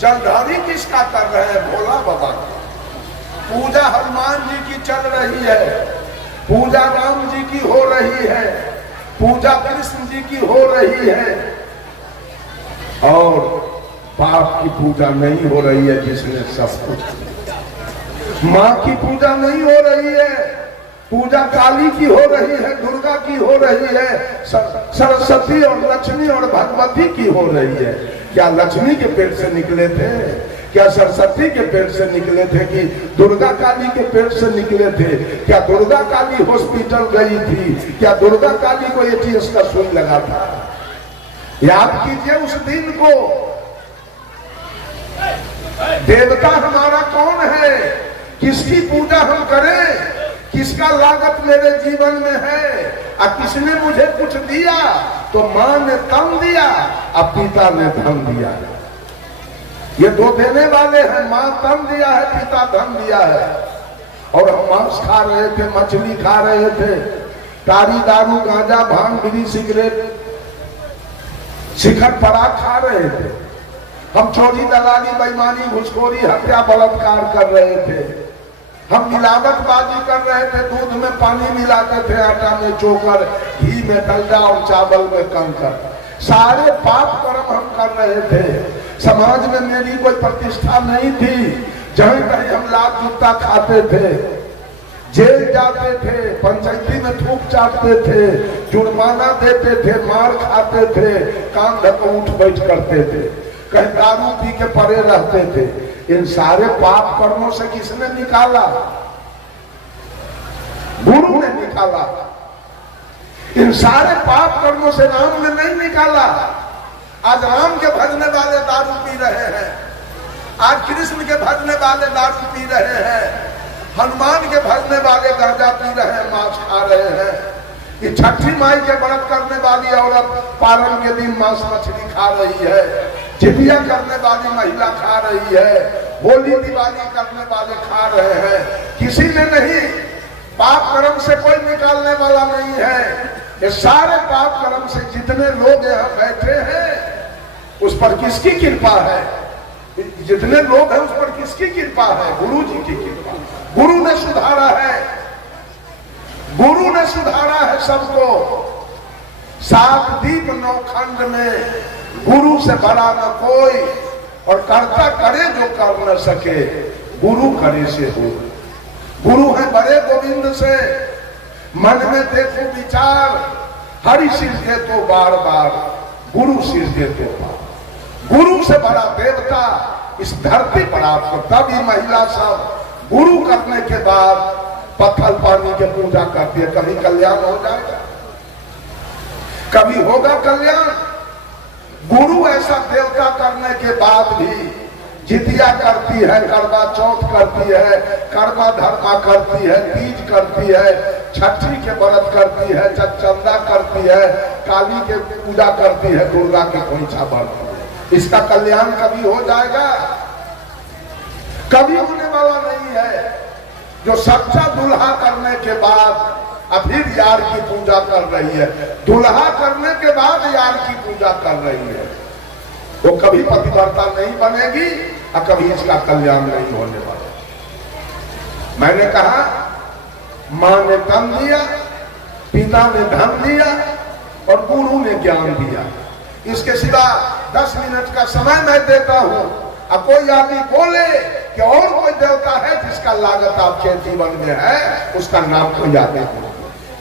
जलधारी किसका कर रहे हैं? भोला बाबा का। पूजा हनुमान जी की चल रही है, पूजा राम जी की हो रही है, पूजा कृष्ण जी की हो रही है, और बाप की पूजा नहीं हो रही है जिसने सब कुछ। माँ की पूजा नहीं हो रही है, पूजा काली की हो रही है, दुर्गा की हो रही है, सरस्वती और लक्ष्मी और भगवती की हो रही है। क्या लक्ष्मी के पेट से निकले थे? क्या सरस्वती के पेट से निकले थे? कि दुर्गा काली के पेट से निकले थे? क्या दुर्गा काली हॉस्पिटल गई थी? क्या दुर्गा काली को एटीएस का सुई लगा था? याद कीजिए उस दिन को। देवता हमारा कौन है? किसकी पूजा हम करें? किसका लागत मेरे जीवन में है? किसने मुझे कुछ दिया? तो माँ ने तन दिया और पिता ने धन दिया। ये दो देने वाले हैं, माँ तन दिया है, पिता धन दिया है। और हम मांस खा रहे थे, मछली खा रहे थे, तारी दारू गांजा भांग बीड़ी सिगरेट शिखर पराग खा रहे थे। हम चोरी दलाली बेईमानी घुसखोरी हत्या बलात्कार कर रहे थे। हम मिलावटबाजी कर रहे थे, दूध में पानी मिलाते थे, आटा में चोकर, घी में डलडा और चावल में कंकर। सारे पाप कर्म हम कर रहे थे। समाज में मेरी कोई प्रतिष्ठा नहीं थी। जहाँ कहीं हम लात जूता खाते थे, जेल जाते थे, पंचायती में थूक चाटते थे, जुर्माना देते थे, मार खाते थे, कान ढको उठ बैठ करते थे, कहीं दारू पी के पड़े रहते थे। इन सारे पाप कर्मों से किसने निकाला? गुरु ने निकाला। इन सारे पाप कर्मों से राम ने नहीं निकाला। आज राम के भजने वाले दारू पी रहे हैं, आज कृष्ण के भजने वाले दारू पी रहे हैं, हनुमान के भजने वाले गांजा पी रहे हैं, मांस खा रहे हैं। ये छठी माई के व्रत करने वाली औरत पारण के दिन मांस मछली खा रही है, जितिया करने वाली महिला खा रही है, होली दिवाली करने वाले खा रहे हैं। किसी ने नहीं, पाप कर्म से कोई निकालने वाला नहीं है। ये सारे पाप कर्म से जितने लोग यहाँ बैठे हैं, उस पर किसकी कृपा है? जितने लोग हैं उस पर किसकी कृपा है? गुरु जी की कृपा। गुरु ने सुधारा है, गुरु ने सुधारा है सबको। 7 दीप 9 खंड में गुरु से बड़ा न कोई, और कर्ता करे जो कर न सके, गुरु करे से हो। गुरु है बड़े गोविंद से, मन में देखो विचार, हरि सिर दे तो बार बार, गुरु सिर दे तो बार। गुरु से बड़ा देवता इस धरती पर आपको। तब ये महिला सब गुरु करने के बाद पत्थर पानी के पूजा करती है। कभी कल्याण हो जाएगा? कभी होगा कल्याण? गुरु ऐसा देवता करने के बाद भी जितिया करती है, करवा चौथ करती है, करवा धर्मा करती है, तीज करती है, छठी के व्रत करती है, चंदा करती है, काली के पूजा करती है, दुर्गा के खोइछा भरती है। इसका कल्याण कभी हो जाएगा? कभी होने वाला नहीं है। जो सच्चा दुल्हा करने के बाद फिर यार की पूजा कर रही है, दुल्हा करने के बाद यार की पूजा कर रही है, वो कभी पतिव्रता नहीं बनेगी और कभी इसका कल्याण नहीं होने वाला। मैंने कहा, माँ ने तन दिया, पिता ने धन दिया और गुरु ने ज्ञान दिया। इसके सिवा 10 मिनट का समय मैं देता हूं। अब कोई आदमी बोले कि और कोई देवता है जिसका लागत आपके जीवन में है, उसका नाम कोई आदमी हो।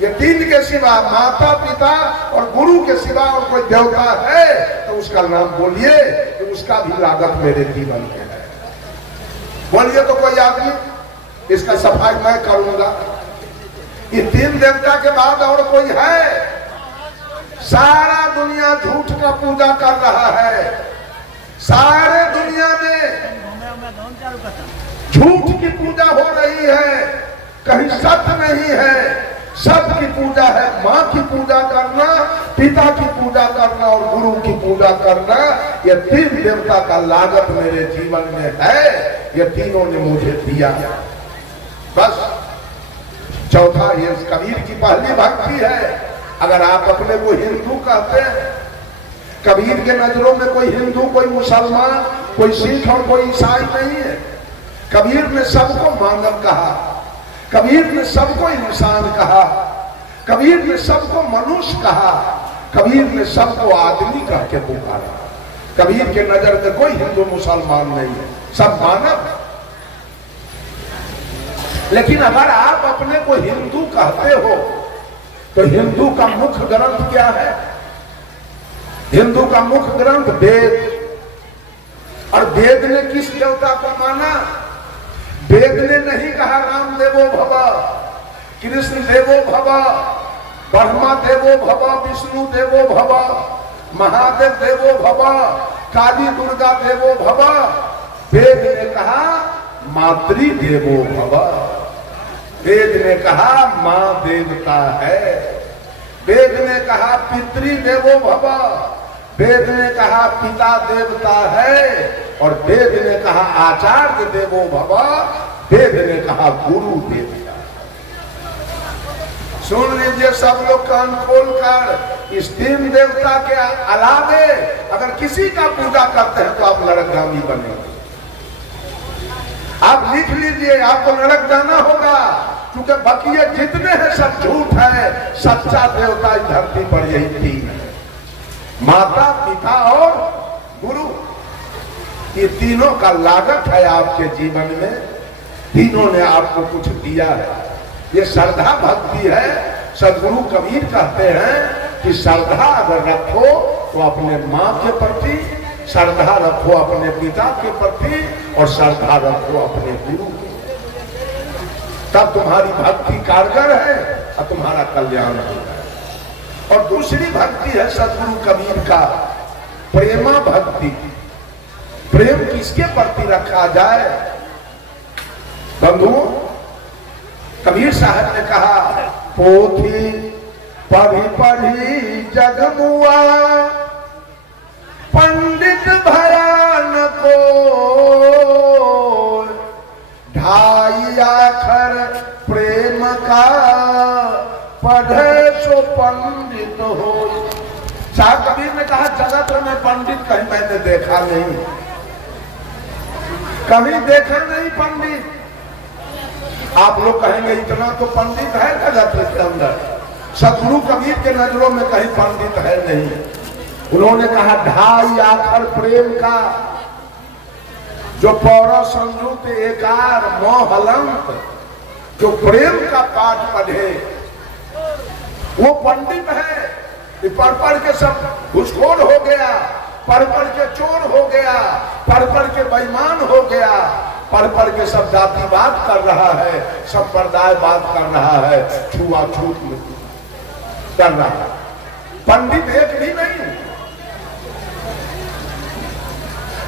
ये 3 के सिवा, माता पिता और गुरु के सिवा और कोई देवता है तो उसका नाम बोलिए कि उसका भी लागत मेरे जीवन में है। बोलिए तो कोई आदमी, इसका सफाई मैं करूंगा। ये 3 देवता के बाद और कोई है? सारा दुनिया झूठ का पूजा कर रहा है। सारे दुनिया में झूठ की पूजा हो रही है, कहीं सत्य नहीं है। सत्य की पूजा है माँ की पूजा करना, पिता की पूजा करना और गुरु की पूजा करना। ये 3 देवता का लागत मेरे जीवन में है। ये तीनों ने मुझे दिया। बस चौथा ये कबीर की पहली भक्ति है। अगर आप अपने को हिंदू कहते हैं, कबीर के नजरों में कोई हिंदू, कोई मुसलमान, कोई सिख और कोई ईसाई नहीं है। कबीर ने सबको मानव कहा, कबीर ने सबको इंसान कहा, कबीर ने सबको मनुष्य कहा, कबीर ने सबको आदमी कह के पुकारा। कबीर के नजर में कोई हिंदू मुसलमान नहीं है, सब मानव। लेकिन अगर आप अपने को हिंदू कहते हो तो हिंदू का मुख्य ग्रंथ क्या है? हिंदू का मुख्य ग्रंथ वेद। और वेद ने किस देवता को माना? वेद ने नहीं कहा राम देवो भव, कृष्ण देवो भव, ब्रह्मा देवो भव, विष्णु देवो भव, महादेव देवो भव, काली दुर्गा देवो भव। वेद ने कहा मातृ देवो भव। वेद ने कहा मां देवता है। वेद ने कहा पितृ देवो भव। वेद ने कहा पिता देवता है। और वेद ने कहा आचार्य देवो भव। वेद ने कहा गुरु देवता। सुन लीजिए सब लोग कान खोल कर, इस तीन देवता के अलावे अगर किसी का पूजा करते हैं तो आप नरकगामी बनेंगे। आप लिख लीजिए, आपको नरक जाना होगा, क्योंकि बकिए जितने हैं सब झूठ है। सच्चा देवता इस धरती पर यही तीन है, माता, पिता और गुरु। ये तीनों का लागत है आपके जीवन में। तीनों ने आपको कुछ दिया है। ये श्रद्धा भक्ति है। सदगुरु कबीर कहते हैं कि श्रद्धा अगर रखो तो अपने माँ के प्रति, श्रद्धा रखो अपने पिता के प्रति, और श्रद्धा रखो अपने गुरु के, तब तुम्हारी भक्ति कारगर है और तुम्हारा कल्याण होगा। और दूसरी भक्ति है सदगुरु कबीर का प्रेमा भक्ति। प्रेम किसके प्रति रखा जाए? बंधुओं, कबीर साहब ने कहा पोथी पढ़ी पढ़ी जगमुआ, पंडित भयान को ढाई आखर प्रेम का, पढ़े सो पंडित हो। साहब कबीर ने कहा जगत में पंडित कहीं मैंने देखा नहीं, कभी देखा नहीं पंडित। आप लोग कहेंगे इतना तो पंडित है जगत के अंदर। सदगुरु कबीर के नजरों में कहीं पंडित है नहीं। उन्होंने कहा ढाई आखर प्रेम का, जो पौरा संयुक्त एकार मोहलंत, जो प्रेम का पाठ पढ़े वो पंडित है। पढ़ पढ़ के सब घुसखोर हो गया, पढ़ पढ़ के चोर हो गया, पढ़ पढ़ के बेईमान हो गया, पढ़ पढ़ के सब जातिवाद कर रहा है, संप्रदायवाद कर रहा है, छुआछूत कर रहा है। पंडित एक भी नहीं।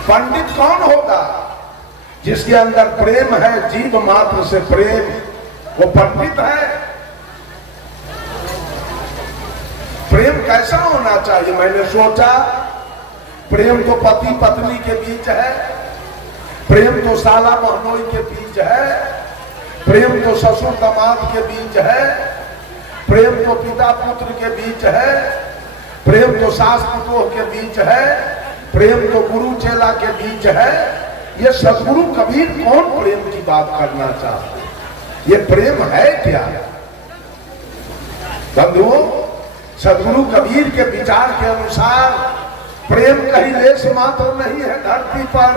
पंडित कौन होगा? जिसके अंदर प्रेम है, जीव मात्र से प्रेम, वो पंडित है। प्रेम कैसा होना चाहिए? मैंने सोचा प्रेम तो पति पत्नी के बीच है, प्रेम तो साला बहनोई के बीच है, प्रेम तो ससुर दामाद के बीच है, प्रेम तो पिता पुत्र के बीच है, प्रेम तो सास पुतोह के बीच है, प्रेम तो गुरु चेला के बीच है। ये सदगुरु कबीर कौन प्रेम की बात करना चाहते? ये प्रेम है क्या? बंधुओं, सदगुरु कबीर के विचार के अनुसार प्रेम कहीं लेश मात्र नहीं है धरती पर।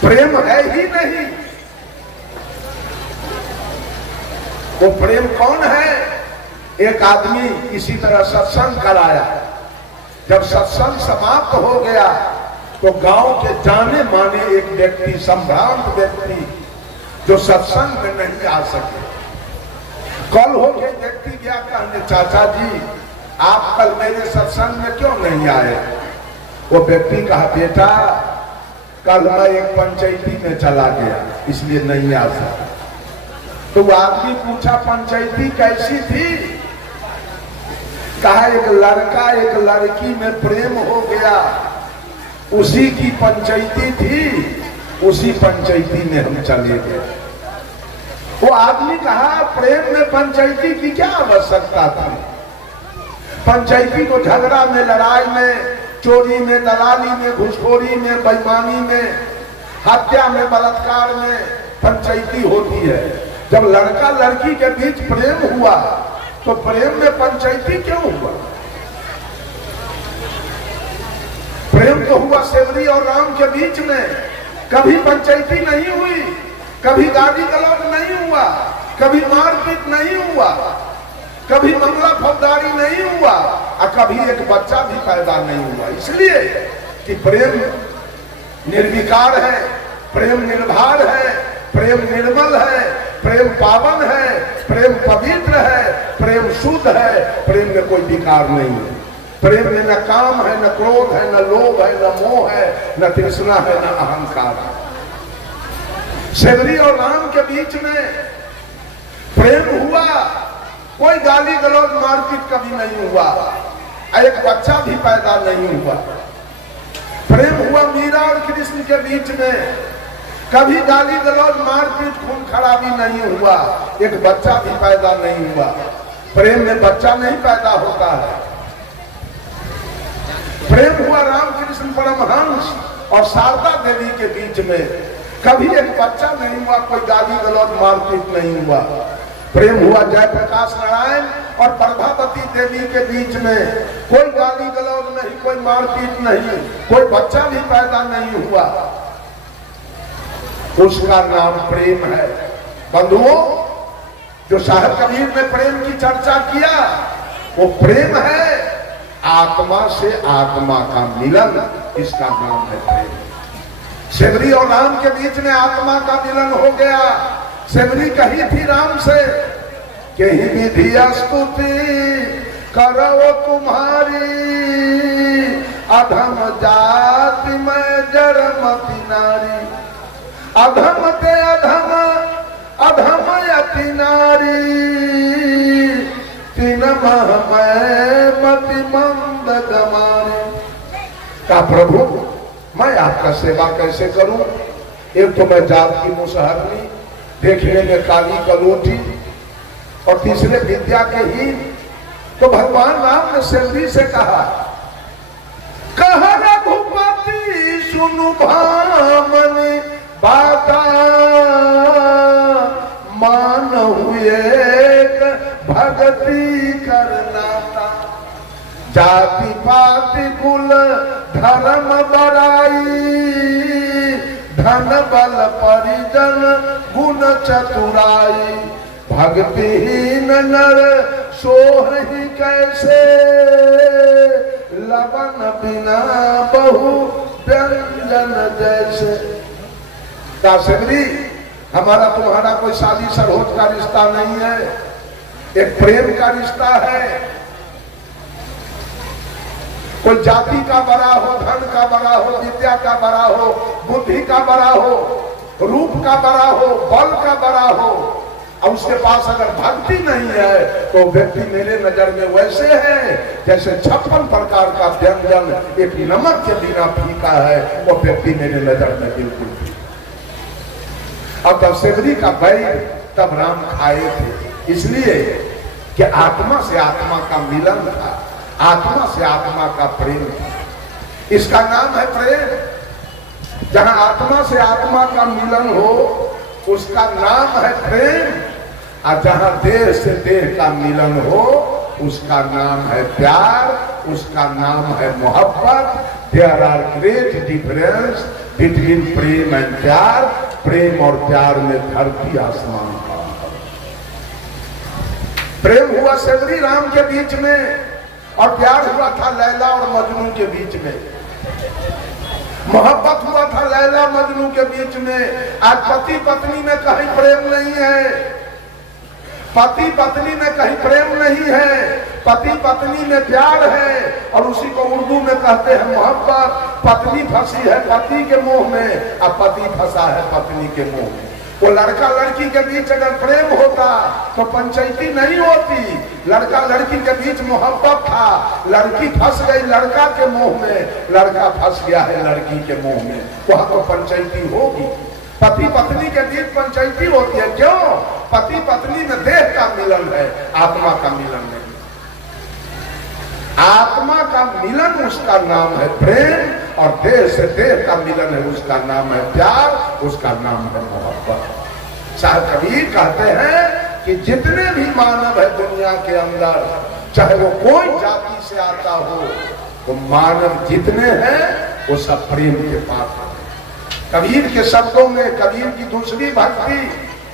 प्रेम है ही नहीं। वो प्रेम कौन है? एक आदमी इसी तरह सत्संग कराया। जब सत्संग समाप्त हो गया तो गांव के जाने माने एक व्यक्ति, संभ्रांत व्यक्ति, जो सत्संग में नहीं आ सके, कल हो के व्यक्ति गया कहने चाचा जी आप कल मेरे सत्संग में क्यों नहीं आए? वो व्यक्ति कहा बेटा कल मैं एक पंचायती में चला गया इसलिए नहीं आ सका। तो वो आदमी पूछा पंचायती कैसी थी? कहा एक लड़का एक लड़की में प्रेम हो गया, उसी की पंचायती थी, उसी पंचायती में हम चले गए। वो आदमी कहा प्रेम में पंचायती की क्या आवश्यकता थी? पंचायती को झगड़ा में, लड़ाई में, चोरी में, दलाली में, घुसखोरी में, बेईमानी में, हत्या में, बलात्कार में पंचायती होती है। जब लड़का लड़की के बीच प्रेम हुआ तो प्रेम में पंचायती क्यों हुआ? प्रेम तो हुआ सेवरी और राम के बीच में, कभी पंचायती नहीं हुई, कभी गाली गलौज नहीं हुआ, कभी मारपीट नहीं हुआ, कभी मामला फौजदारी नहीं हुआ और कभी एक बच्चा भी पैदा नहीं हुआ। इसलिए कि प्रेम निर्विकार है, प्रेम निर्भर है, प्रेम निर्मल है, प्रेम पावन है, प्रेम पवित्र है, प्रेम शुद्ध है, प्रेम में कोई विकार नहीं है। प्रेम में न काम है, न क्रोध है, न लोभ है, न मोह है, न तृष्णा है, न अहंकार है। सेवरी और राम के बीच में प्रेम हुआ, कोई गाली गलौज मारपीट कभी नहीं हुआ, एक बच्चा भी पैदा नहीं हुआ। प्रेम हुआ मीरा और कृष्ण के बीच में, कभी गाली गलौज मारपीट खून खराबी नहीं हुआ, एक बच्चा भी पैदा नहीं हुआ। प्रेम में बच्चा नहीं पैदा होता है। प्रेम हुआ राम कृष्ण परमहंस और शारदा देवी के बीच में, कभी एक बच्चा नहीं हुआ, कोई गाली गलौज मारपीट नहीं हुआ। प्रेम हुआ जयप्रकाश नारायण और प्रभावती देवी के बीच में, कोई गाली गलौज नहीं, कोई मारपीट नहीं, कोई बच्चा भी पैदा नहीं हुआ। उसका नाम प्रेम है। बंधुओं, जो साहब कबीर ने प्रेम की चर्चा किया वो प्रेम है, आत्मा से आत्मा का मिलन, इसका नाम है प्रेम। सेवरी और राम के बीच में आत्मा का मिलन हो गया। सेवरी कही थी राम से कि ही विधि स्तुति करो तुम्हारी, अधम जाति में जड़मति नारी, अधम ते अधम अधम यति नारी, तीन मह में मति मंद गमारी। का प्रभु मैं आपका सेवा कैसे करूं? एक तो मैं जात की मुसहरनी, देखने में काली कलोटी, और तीसरे विद्या के ही। तो भगवान राम ने सेवरी से कहा, कहा रघुपति सुनु भामनि बाता, मान हुए भगति करनाता, जाति पाति कुल धर्म बड़ाई, धन बल परिजन गुण चतुराई, भक्तिहीन नर सोहि कैसे, लवन बिना बहु व्यंजन जैसे। सेवरी, हमारा तुम्हारा कोई शादी सरहोज का रिश्ता नहीं है, एक प्रेम का रिश्ता है। कोई जाति का बड़ा हो, धन का बड़ा हो, विद्या का बड़ा हो, बुद्धि का बड़ा हो, रूप का बड़ा हो, बल का बड़ा हो, और उसके पास अगर भक्ति नहीं है तो व्यक्ति मेरे नजर में वैसे है जैसे 56 प्रकार का व्यंजन एक नमक के बिना फीका है, वो व्यक्ति मेरे नजर में बिल्कुल फीका। अब तब सेवरी का बैर तब राम खाए थे, इसलिए कि आत्मा से आत्मा का मिलन था, आत्मा से आत्मा का प्रेम था। इसका नाम है प्रेम। जहां आत्मा से आत्मा का मिलन हो उसका नाम है प्रेम, और जहां देह से देह का मिलन हो उसका नाम है प्यार, उसका नाम है मोहब्बत। There are great difference between prem and pyaar. प्रेम और प्यार में धरती आसमान का। प्रेम हुआ सेवरी राम के बीच में, और प्यार हुआ था लैला और मजनू के बीच में। मोहब्बत हुआ था लैला मजनू के बीच में। आज पति पत्नी में कहीं प्रेम नहीं है, पति पत्नी में कहीं प्रेम नहीं है, पति पत्नी में प्यार है, और उसी को उर्दू में कहते हैं मोहब्बत। पत्नी फंसी है पति के मोह में, और पति फंसा है पत्नी के मोह में। वो लड़का लड़की के बीच अगर प्रेम होता तो पंचायती नहीं होती। लड़का लड़की के बीच मोहब्बत था, लड़की फंस गई लड़का के मोह में, लड़का फंस गया है लड़की के मोह में, वहां तो पंचायती होगी। पति पत्नी के बीच पंचायती होती है, क्यों? पति पत्नी में देह का मिलन है, आत्मा का मिलन नहीं। आत्मा का मिलन उसका नाम है प्रेम, और देह से देह का मिलन है उसका नाम है प्यार, उसका नाम है मोहब्बत। शाह कबीर कहते हैं कि जितने भी मानव है दुनिया के अंदर, चाहे वो कोई जाति से आता हो, वो मानव जितने हैं वो सब प्रेम के पात्र हैं। कबीर के शब्दों में कबीर की दूसरी भक्ति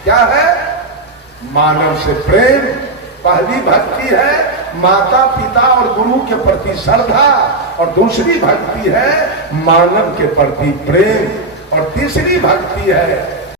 क्या है? मानव से प्रेम। पहली भक्ति है माता पिता और गुरु के प्रति श्रद्धा, और दूसरी भक्ति है मानव के प्रति प्रेम, और तीसरी भक्ति है